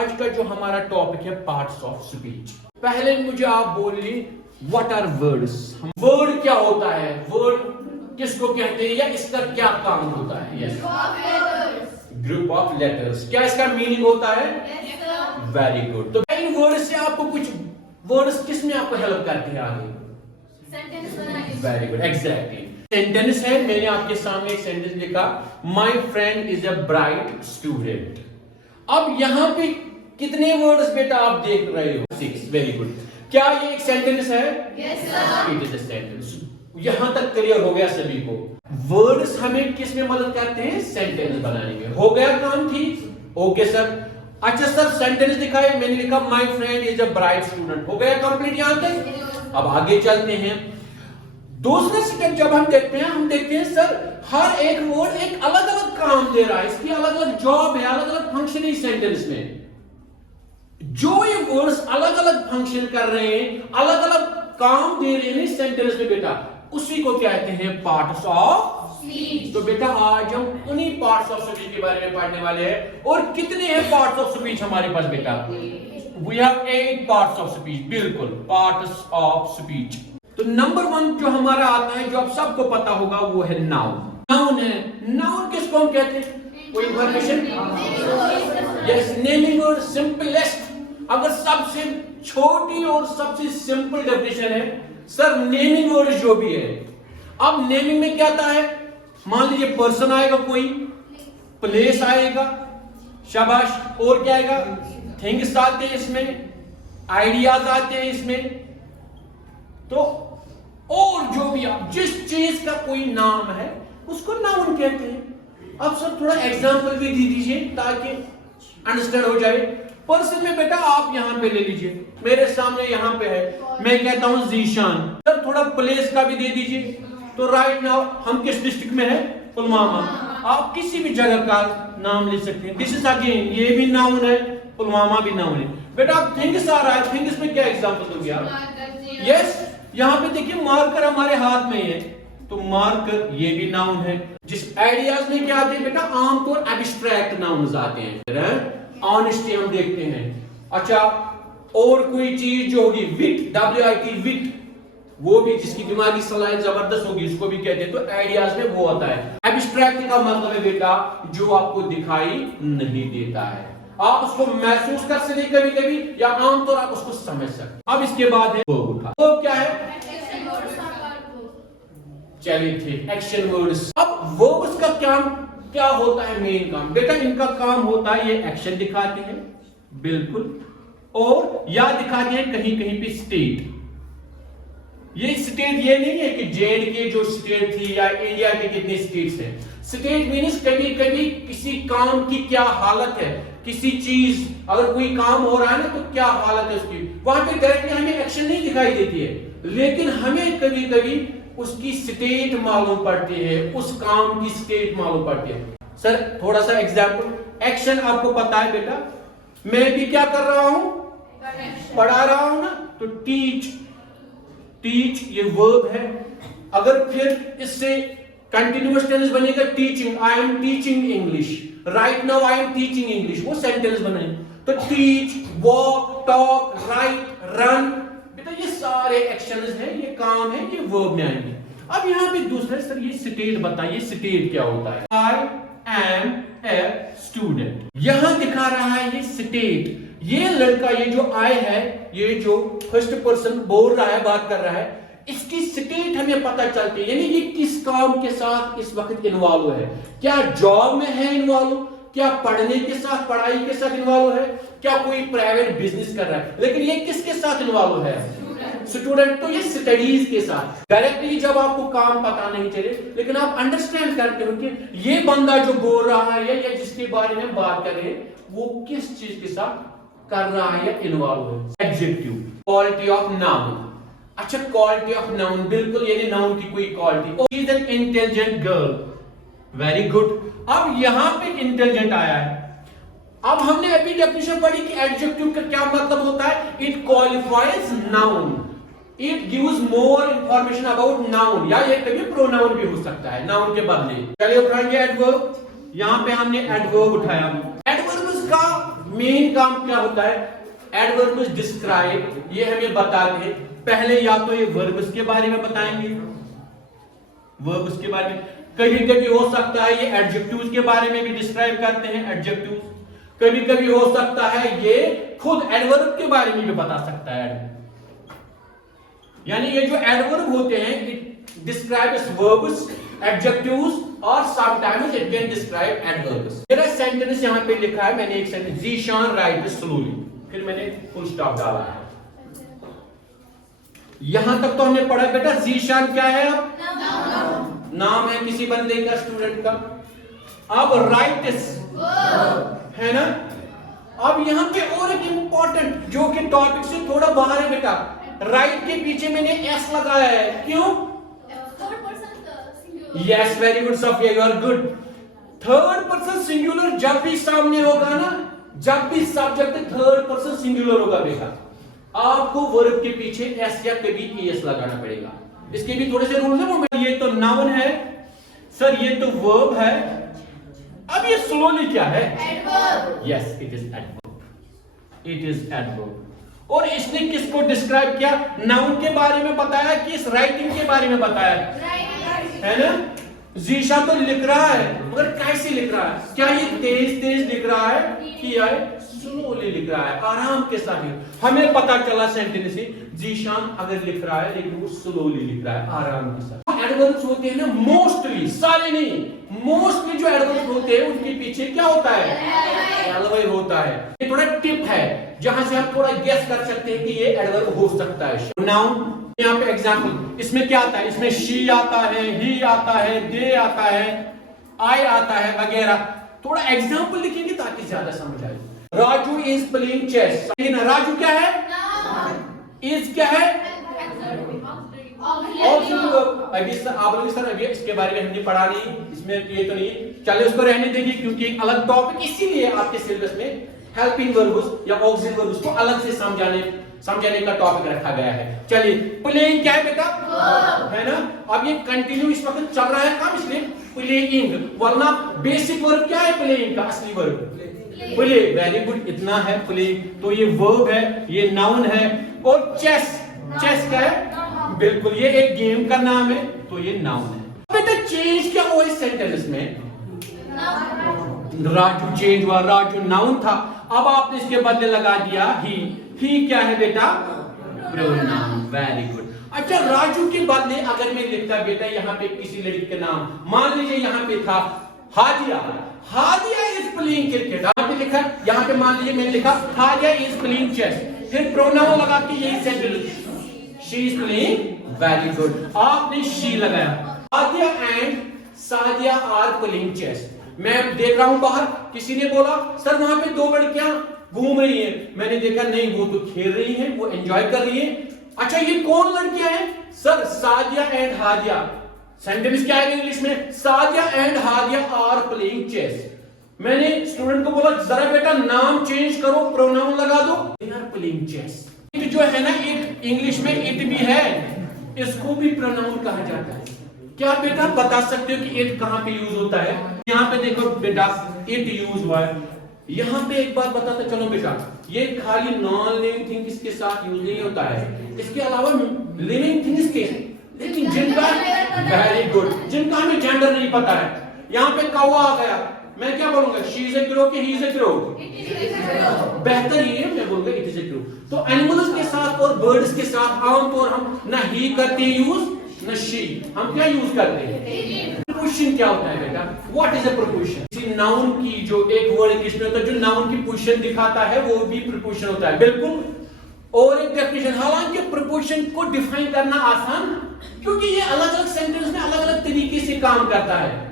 आज का जो हमारा टॉपिक है पार्ट्स ऑफ स्पीच। पहले मुझे आप बोलिए व्हाट आर वर्ड्स। वर्ड क्या होता है, वर्ड किसको कहते हैं या इसका क्या काम होता है? Yes, group of letters. क्या इसका मीनिंग होता है? Very good. तो इन वर्ड्स से आपको कुछ वर्ड्स किसमें आपको हेल्प करते हैं आगे? Very good, exactly. सेंटेंस है, मैंने आपके सामने एक सेंटेंस लिखा, my friend is a bright student. अब यहां पे कितने वर्ड्स बेटा आप देख रहे हो? 6। Very good. क्या ये एक सेंटेंस है? Yes sir, it is a sentence. यहां तक क्लियर हो गया सभी को? वर्ड्स हमें किस में मदद करते हैं? सेंटेंस बनाने में। हो गया काम ठीक? Okay sir. अच्छा सर, सेंटेंस दिखाए, मैंने लिखा my friend is a bright student. हो गया कंप्लीट यहां तक? अब आगे चलते हैं। दूसरा स्टेप जब हम देखते हैं सर हर एक वर्ड एक अलग अलग काम दे रहा है, इसकी अलग अलग जॉब है, अलग अलग फंक्शन है सेंटेंस में। जो ये वर्ड्स अलग अलग फंक्शन कर रहे हैं, अलग अलग काम दे रहे हैं सेंटेंस में बेटा, उसी को कहते हैं पार्ट्स ऑफ स्पीच। तो बेटा आज हम उन्हीं पार्ट्स ऑफ स्पीच के बारे में पढ़ने वाले हैं। और कितने हैं पार्ट्स ऑफ स्पीच हमारे पास बेटा? We have 8 parts of speech. बिल्कुल, पार्ट्स ऑफ स्पीच। तो नंबर 1 जो हमारा आता है, जो आप सबको पता होगा, वो है नाउन। नाउन है, नाउन किसको हम कहते हैं? कोई information? Yes, naming word, simplest. अगर सबसे छोटी और सबसे सिंपल डेफिनेशन है सर नेमिंग वर्ड जो भी है। अब नेमिंग में क्या आता है? मान लीजिए पर्सन आएगा, कोई प्लेस आएगा, शाबाश, और क्या आएगा? थिंग्स आते हैं इसमें, आइडियाज आते हैं इसमें। तो और जो भी आप जिस चीज का कोई नाम है उसको नाउन कहते हैं। अब सर थोड़ा एग्जांपल भी दे दीजिए ताकि अंडरस्टैंड हो जाए। पर्सन में बेटा आप यहां पे ले लीजिए, मेरे सामने यहां पे है, मैं कहता हूं जीशान। सर थोड़ा प्लेस का भी दे दीजिए। तो राइट नाउ हम किस डिस्ट्रिक्ट में है? पुलवामा। आप किसी भी जगह का नाम ले सकते हैं। दिस इज अगेन, ये भी नाउन है, पुलवामा भी नाउन है। बेटा आप थिंग्स आ रहा है, थिंग्स में क्या एग्जांपल दोगे आप? यस, यहाँ पे देखिए मार्कर हमारे हाथ में है, तो मार्कर ये भी नाउन है। जिस आइडियाज में क्या आते हैं बेटा? आमतौर एब्स्ट्रैक्ट नाउन्स आते हैं। ऑनेस्टी हम देखते हैं। अच्छा, और कोई चीज जो होगी, विट, WIT, विट, वो भी जिसकी दिमागी सलाहियत जबरदस्त होगी उसको भी कहते हैं। तो आइडियाज में वो आता है। एब्स्ट्रैक्ट का मतलब है बेटा जो आपको दिखाई नहीं देता है, आप उसको महसूस कर सकते कभी कभी, या आमतौर आप उसको समझ सकते। अब इसके बाद है वर्ब उठा। वर्ब क्या है? चलिए ठीक, एक्शन वर्ड्स। अब वर्ब्स का क्या होता है? मेन काम बेटा इनका काम होता है, ये एक्शन दिखाते हैं बिल्कुल, और या दिखाते हैं कहीं कहीं पे स्टेट। ये स्टेट ये नहीं है कि जेड के जो स्टेट थी या इंडिया के कितने स्टेट्स हैं। स्टेट मीन्स कभी कभी किसी काम की क्या हालत है, किसी चीज अगर कोई काम हो रहा है ना तो क्या हालत है उसकी, वहां पे डायरेक्टली हमें एक्शन नहीं दिखाई देती है, लेकिन हमें कभी कभी उसकी स्टेट मालूम पड़ती है, उस काम की स्टेट मालूम पड़ती है। सर थोड़ा सा एग्जांपल, एक्शन आपको पता है बेटा, मैं भी क्या कर रहा हूं? पढ़ा रहा हूं ना, तो टीच, टीच ये वर्ब है। अगर फिर इससे कंटिन्यूअस टेंस बनेगा teaching, I am teaching English, right now I am teaching English, वो सेंटेंस बने। तो teach, walk, talk, right, run, बेटा ये सारे एक्शंस हैं, ये काम है, ये वर्ब में आएंगे। अब यहाँ पे दूसरा सर ये स्टेट बताइए, स्टेट क्या होता है? आई एम ए स्टूडेंट, यहां दिखा रहा है ये स्टेट। ये लड़का, ये जो आई है, ये जो फर्स्ट पर्सन बोल रहा है, बात कर रहा है, इसकी स्टेट हमें पता चलती है, यानी ये किस काम के साथ इस वक्त इन्वॉल्व है। क्या जॉब में है इन्वॉल्व, क्या पढ़ने के साथ, पढ़ाई के साथ इन्वॉल्व है, क्या कोई प्राइवेट बिजनेस कर रहा है, लेकिन ये किसके साथ इन्वॉल्व है? स्टूडेंट। तो ये स्टडीज के साथ। डायरेक्टली जब आपको काम पता नहीं चले, लेकिन आप अंडरस्टैंड करते हो कि ये बंदा जो बोल रहा है या जिसके बारे में बात कर रहे हैं वो किस चीज के साथ कर रहा है या इन्वॉल्व है। Adjective, quality of noun. अच्छा, क्वालिटी ऑफ नाउन, बिल्कुल यानी नाउन की कोई quality. She is an intelligent girl, very good. अब यहां पे इंटेलिजेंट आया है। अब हमने अभी डेफिनेशन पढ़ी कि एडजेक्टिव का क्या मतलब होता है? It qualifies noun, it gives more information about noun, या ये कभी प्रोनाउन भी हो सकता है नाउन के बदले। चलिए उठाएंगे एडवर्ब। यहां पे हमने एडवर्ब उठाया। एडवर्ब्स का मेन काम क्या होता है? एडवर्ब्स डिस्क्राइब, ये हमें बताते हैं। पहले या तो ये वर्ब्स के बारे में बताएंगे, वर्ब्स के बारे में, कभी कभी हो सकता है ये एडजेक्टिव्स के बारे में भी डिस्क्राइब करते हैं, एडजेक्टिव्स। कभी कभी हो सकता है ये खुद एडवर्ब के बारे में भी बता सकता है। यानी ये जो एडवर्ब होते हैं, इट डिस्क्राइब्स वर्ब्स, एडजेक्टिव्स, और sometimes it can describe adverbs. मेरा सेंटेंस यहां पे लिखा है, मैंने एक सेंटेंस, ज़ीशान राइट्स स्लोली, फिर मैंने फुल स्टॉप डाला है। यहां तक तो हमने पढ़ा बेटा। ज़ीशान क्या है? अब नाम है किसी बंदे का, स्टूडेंट का। अब राइट्स है ना। अब यहां पे और एक इंपॉर्टेंट जो कि टॉपिक से थोड़ा बाहर है बेटा, राइट के पीछे मैंने एस लगाया है, क्यों? Yes, very good Safiya, you are good. Third person singular जब भी सामने होगा ना, जब भी सब्जेक्ट थर्ड पर्सन सिंगुलर होगा बेटा, आपको वर्ब के पीछे एस या कभी एस लगाना पड़ेगा। इसके भी थोड़े से रूल्स हैं। ये तो नाउन है सर, ये तो वर्ब है। अब ये स्लोली क्या है? Adverb. Yes, it is adverb, it is adverb. और इसने किसको डिस्क्राइब किया? नाउन के बारे में बताया कि इस राइटिंग के बारे में बताया, है ना। ज़ीशा तो लिख रहा है, मगर कैसे लिख रहा है? क्या ये तेज तेज लिख रहा है कि स्लोली लिख रहा है, आराम के साथ? हमें पता चला सेंटेंस से ज़ीशान अगर लिख रहा है लेकिन वो स्लोली लिख रहा है, आराम के साथ। एडवर्ब्स होते हैं ना, मोस्टली, सारे नहीं, मोस्टली जो एडवर्ब्स होते हैं उनके पीछे क्या होता है? एडवर्ब होता है। ये थोड़ा टिप है जहां से आप थोड़ा गेस कर सकते हैं कि ये एडवर्ब हो सकता है। नाउन, यहाँ पे एग्जाम्पल, इसमें क्या आता है? इसमें शी आता है, ही आता है, दे आता है, आई आता है वगैरह। थोड़ा एग्जाम्पल लिखेंगे ताकि ज्यादा समझ आए। राजू इज प्लेइंग चेस, लेकिन राजू क्या है? इज क्या है? अभी सर अभी इसके बारे में हमने पढ़ा नहीं, इसमें ये तो नहीं, चलिए उसको रहने देंगे क्योंकि एक अलग टॉपिक, इसीलिए आपके सिलेबस में हेल्पिंग वर्ब्स या ऑक्सिलरी वर्ब्स को अलग से समझाने का टॉपिक रखा गया है। चलिए, प्लेइंग क्या है बेटा? है ना। अब ये कंटिन्यू इस वक्त चल रहा है काम, इसलिए प्लेइंग, वरना बेसिक वर्ब क्या है प्लेइंग का? असली वर्ब प्ले। वेरी गुड, इतना है प्लेइंग। तो ये वर्ब है, ये नाउन है। और चेस, चेस क्या है? बिल्कुल, ये एक गेम का नाम है, तो ये नाउन है। बेटा चेंज क्या हुआ इस सेंटेंस में? राजू चेंज हुआ, राजू नाउन था, अब आपने इसके बदले लगा दिया ही क्या है बेटा? प्रोनाउन। Very good. अच्छा, राजू के बदले अगर मैं लिखता बेटा यहाँ पे किसी लड़की का नाम, मान लीजिए यहाँ पे था Hadiya, Hadiya is playing cricket, यहाँ पे लिखा, यहाँ पे मान लीजिए मैंने लिखा हादिया इज प्लेइंग चेस, फिर प्रोनाउन लगा के यही sentence, she is playing. Very good, आपने शी लगाया। Hadiya and Sadiya are playing chess. मैं देख रहा हूं बाहर, किसी ने बोला सर वहां पे दो लड़कियां घूम रही हैं, मैंने देखा नहीं वो तो खेल रही हैं, वो एंजॉय कर रही हैं। अच्छा ये कौन लड़कियां हैं? Sir Sadiya and Hadiya. Sentence क्या है इंग्लिश में? Sadiya and Hadiya are playing chess. मैंने स्टूडेंट को बोला जरा बेटा नाम चेंज करो, प्रोनाउन लगा दो, they are playing chess. It जो है ना, इट इंग्लिश में इट भी है, इसको भी प्रोनाउन कहा जाता है। क्या बेटा बता सकते हो कि इट कहां पे यूज होता है? यहाँ पे देखो बेटा, इट यूज हुआ है। यहाँ पे एक बात बताता चलो बेटा, ये खाली नॉन लिविंग थिंग्स के साथ यूज नहीं होता है, इसके अलावा लिविंग थिंग्स के, लेकिन जिनका, वेरी गुड, जिनका हमें जेंडर नहीं पता है। यहाँ पे कौवा आ गया, मैं क्या बोलूंगा? शी इज ए क्रो कि ही इज ए क्रो? बेहतर ये है, मैं बोलूंगा इट इज ए क्रो। तो एनिमल्स के साथ और बर्ड्स के साथ आमतौर हम ना ही करते यूज न शी, हम क्या यूज करते हैं? प्रोपोजिशन क्या होता है बेटा? What is a proposition? किसी नाउन की जो एक वर्ड इंग्लिश में होता है जो नाउन की पोजीशन दिखाता है वो भी प्रोपोजिशन होता है, बिल्कुल। और एक डेफिनेशन, हालांकि प्रोपोजिशन को डिफाइन करना आसान, क्योंकि ये अलग अलग सेंटेंस में अलग अलग तरीके से काम करता है।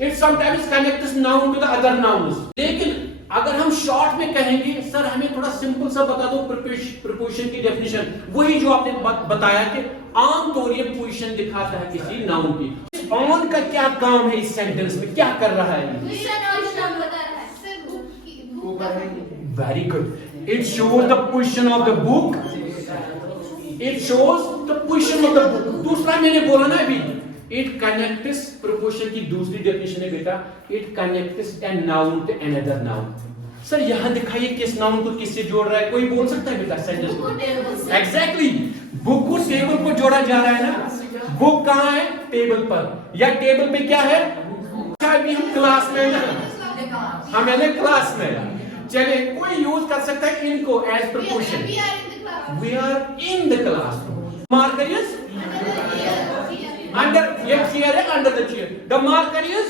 It sometimes connects noun to the other nouns. लेकिन अगर हम शॉर्ट में कहेंगे सर हमें थोड़ा सिंपल सा बता दो प्रीपोजिशन की डेफिनेशन, वही जो आपने बताया कि आमतौर ये पोजीशन दिखाता है किसी नाउन की। ऑन का क्या काम है इस सेंटेंस में, क्या कर रहा है? Very good, it shows the position of the book, it shows the position of the book. दूसरा मैंने बोला ना अभी, इट कनेक्ट्स, प्रीपोजिशन की दूसरी डेफिनेशन है बेटा, it connects a noun to another noun. Sir यहाँ दिखाइए किस नाउन को किससे जोड़ रहा है, कोई बोल सकता है बेटा सेंटेंस को? एग्जैक्टली, बुक को टेबल को जोड़ा जा रहा है ना। बुक कहाँ है? टेबल पर, या टेबल पे क्या है? अभी हम क्लास में ना, हम यानी क्लास में। चलिए कोई यूज कर सकता है इनको as preposition. We are in the classroom. Marker is under, ये चेयर है under the chair. The marker is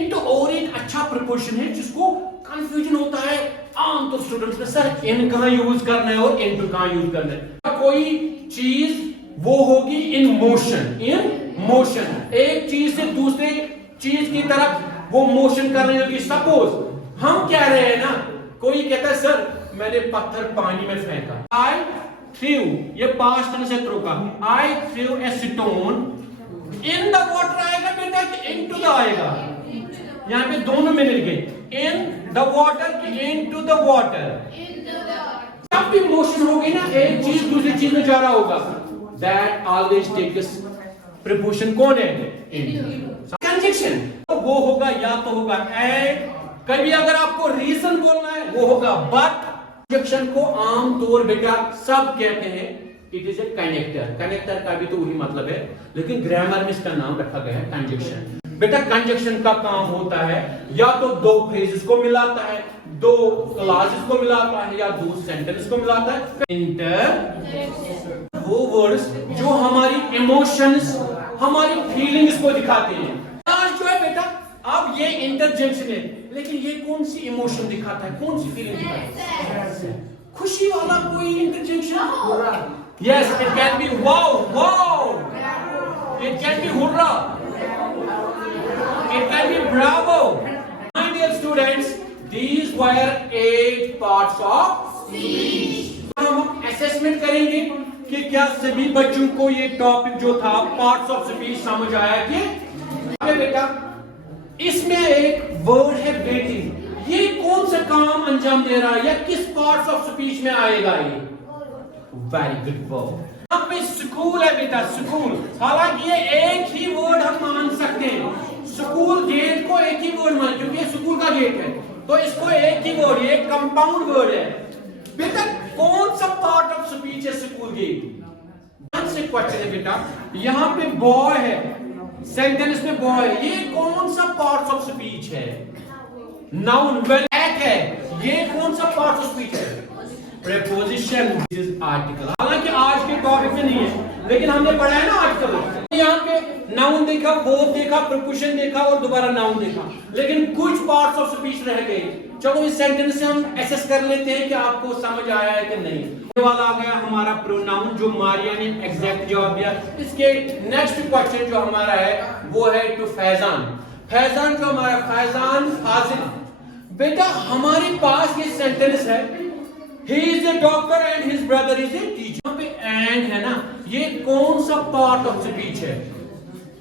into. और एक अच्छा प्रपोजिशन है जिसको कंफ्यूजन होता है आम तो स्टूडेंट्स में, सर इन कहां यूज करना है और इनटू कहां यूज करना है। कोई चीज वो होगी इन मोशन, इन मोशन, एक चीज से दूसरे चीज की तरफ वो मोशन कर रही होगी। सपोज हम कह रहे हैं ना, कोई कहता है सर मैंने पत्थर पानी में फेंका, आई थ्रू, ये पास्ट टेंस से थ्रो का, I threw a stone in the water आएगा बेटा कि इनटू द आएगा? यहाँ पे दोनों में मिल गए, इन द वाटर कि इनटू द वाटर। जब भी मोशन होगी ना, एक चीज दूसरी चीज में जा रहा होगा, दैट ऑलवेज टेक्स प्रीपोजिशन कौन है? कंजक्शन। तो वो होगा या तो होगा एंड, कभी अगर आपको रीजन बोलना है वो होगा बट। कंजक्शन को आमतौर बेटा सब कहते हैं it is a connector. Connector का भी तो वही मतलब है, लेकिन ग्रामर में इसका नाम रखा गया है कंजक्शन। बेटा कंजक्शन का काम होता है या तो दो फ्रेजेस को मिलाता है, दो क्लॉजेस को मिलाता है, या दो सेंटेंस को मिलाता है। इंटर वो वर्ड्स जो हमारी इमोशंस, हमारी फीलिंग्स को दिखाते हैं। आज जो है बेटा, अब ये इंटरजेक्शन है, लेकिन ये कौन सी इमोशन दिखाता है, कौन सी फीलिंग दिखाता है? खुशी वाला कोई interjection? Yes, it can be wow wow, it can be hurrah, it can be bravo. My dear students, these were 8 parts of speech. हम assessment करेंगे कि क्या सभी बच्चों को ये टॉपिक जो था पार्ट्स ऑफ स्पीच समझ आया कि? बेटा इसमें एक वर्ड है बेटी, ये कौन सा काम अंजाम दे रहा है या किस पार्ट्स ऑफ स्पीच में आएगा ये? Very good word. यहाँ पे स्कूल है बेटा, स्कूल। हालांकि ये एक ही वर्ड हम मान सकते हैं, स्कूल गेट को एक ही वर्ड मान, क्योंकि स्कूल का गेट है तो इसको एक ही वर्ड, ये कंपाउंड वर्ड है। बेटा कौन सा पार्ट ऑफ स्पीच है स्कूल गेट? कौन से क्वेश्चन है बेटा? यहाँ पे बॉय है, सेंटेंस में बॉय है, ये कौन सा पार्ट ऑफ स्पीच है? नाउन। ब्लैक है, ये कौन सा पार्ट ऑफ स्पीच है? Preposition, this is article. हालांकि आज के टॉपिक में नहीं है, लेकिन हमने पढ़ा है ना आर्टिकल। यहाँ पे नाउन देखा, वर्ब देखा, प्रीपोजिशन देखा और दोबारा नाउन देखा, लेकिन कुछ पार्ट्स ऑफ स्पीच रह गए। चलो इस सेंटेंस से हम एसेस कर लेते हैं कि आपको समझ आया है कि नहीं। ये वाला आ गया हमारा प्रोनाउन, जो मारिया ने एग्जैक्ट जवाब दिया। इसके नेक्स्ट क्वेश्चन जो हमारा है वो है टू फैजान। फैजान जो हमारा, फैजान फाजिल। बेटा हमारे पास ये सेंटेंस है, he is a doctor and his brother is a teacher। यहाँ पे and है ना, ये कौन सा पार्ट ऑफ स्पीच है?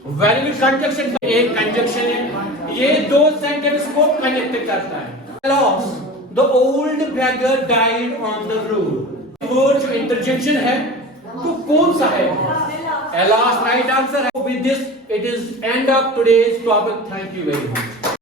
Very good, conjunction. एक कंजक्शन है, ये दो सेंटेंस को कनेक्ट करता है। Alas, the old beggar died on the road। Word जो इंटरजेक्शन है तो कौन सा है? Alas, राइट आंसर है। With this, it is end of today's topic. Thank you very much.